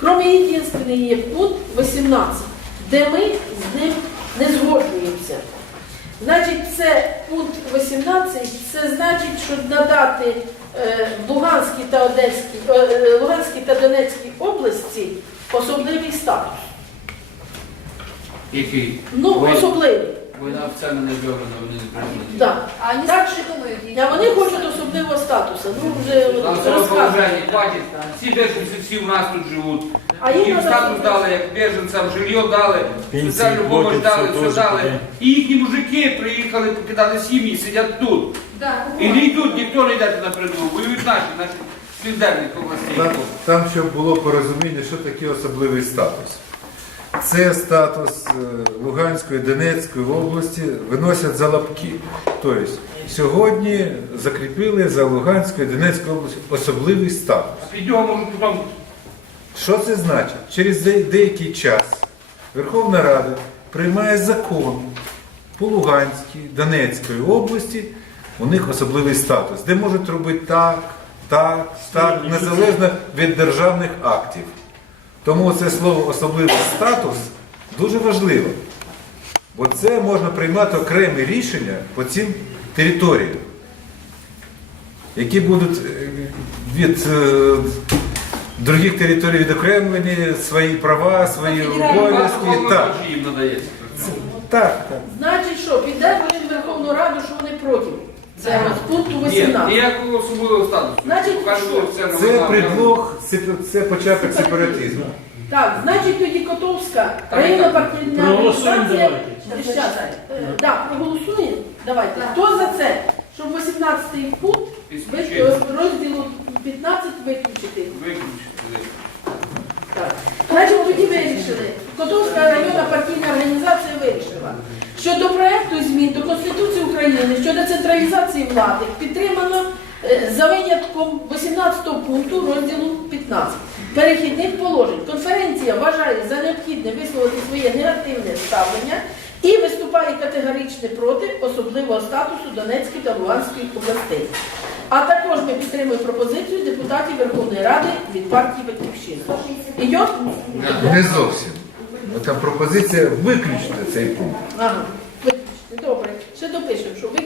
Кроме єдинственний є пункт 18, де ми з ним не згоджуємося. Значить, це пункт 18, це значить, що надати е, Луганській та Одеській, е, е, Луганській та Донецькій області особливий статус. Який? Ну, Ви- особливий. Війна офіційно не об'явлена, вони не. А Так. А вони хочуть особливого статусу. Ну, вже Там положення платять. Всі біженці всі в нас тут живуть. А їм статус зробити- дали, як біженцям, жилье дали, Пенсії соціальну допомогу дали, все дали. І їхні мужики приїхали покидати сім'ї, сидять тут. І не йдуть, ніхто не йде на передову. Воюють наші, наші південних Там, областей. там щоб було порозуміння, що таке особливий статус. Це статус е, Луганської, Донецької області виносять за лапки. Тобто сьогодні закріпили за Луганською, Донецькою областю особливий статус. Що це значить? Через деякий час Верховна Рада приймає закон по Луганській, Донецької області, у них особливий статус, де можуть робити так, так, так, незалежно від державних актів. Тому це слово особливий статус дуже важливо. Бо це можна приймати окремі рішення по цим територіям, які будуть е, від е, других територій відокремлені, свої права, свої обов'язки. Так, так, так. Значить, що, піде в Верховну Раду, що вони проти. Це з пункту Ні, 18. ніякого особливого статусу. Значить, що? Це вона- предлог, сепа- це початок сепаратизму. Так, значить тоді Котовська районна партійна Проголосуємо організація. давайте. Е, Так, проголосуємо. Давайте. Хто за це? Щоб 18-й пункт ви- розділу 15 виключити. Виключити. Так. Значить, тоді вирішили. Котовська районна партійна організація вирішила, що до проекту змін до Конституції України щодо централізації влади підтримано е, за винятком 18 пункту розділу 15 перехідних положень. Конференція вважає за необхідне висловити своє негативне ставлення і виступає категорично проти особливого статусу Донецької та Луганської областей. А також ми підтримуємо пропозицію депутатів Верховної Ради від партії Батьківщина. Ідет? Не зовсім. Там пропозиція виключити цей пункт. Ага, виключити. Добре. Ще допишемо, що виключити.